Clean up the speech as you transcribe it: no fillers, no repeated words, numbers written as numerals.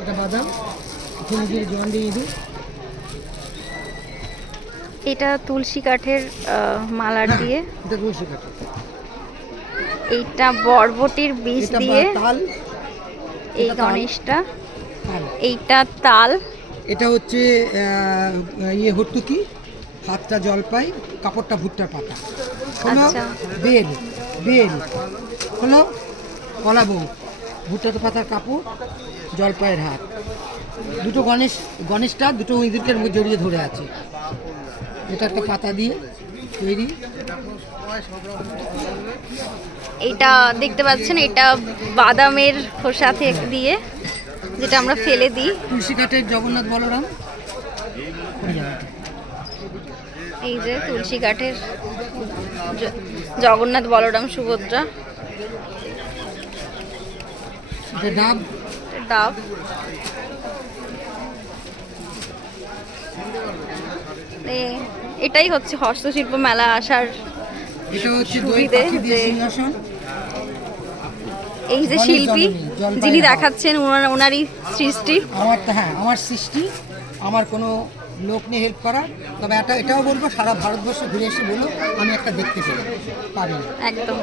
এটা বাদাম, এখানে দিয়ে জোয়ান দিয়ে দিই। এটা তুলসী কাঠের মালার দিয়ে। এটা তুলসী কাঠ। এইটা বরবটির বীজ দিয়ে। তাল। এই গণেশটা। এইটা তাল। এটা হচ্ছে হর্তুকি, হাতটা জলপাই, কাপড়টা ভুট্টার পাতা। আচ্ছা। বেল বেল হলো কলাবৌ, ভুট্টার পাতার কাপড়, জলপাইয়ের হাত। দুটো গণেশটা দুটো ইঁদুরকে জড়িয়ে ধরে আছে। এটা একটা পাতা দিয়ে তৈরি। এটা দেখতে পাচ্ছেন, এটা বাদামের খোসা থেকে দিয়ে, যেটা আমরা ফেলে দিই। তুলসী কাঠের জগন্নাথ বলরাম। এই যে তুলসী কাঠের জগন্নাথ বলরাম সুভদ্রা। ডাব। ডাব। এটাই হচ্ছে হস্তশিল্প মেলা আসার সুবিধে। যে এই যে শিল্পী যিনি দেখাচ্ছেন, ওনারই সৃষ্টি। আমার সৃষ্টি, আমার কোনো লোক নিয়ে হেল্প করা। তবে এটাও বলবো, সারা ভারতবর্ষ ঘুরে এসে বলো আমি একটা দেখতে পেলাম, পাবেন একদম।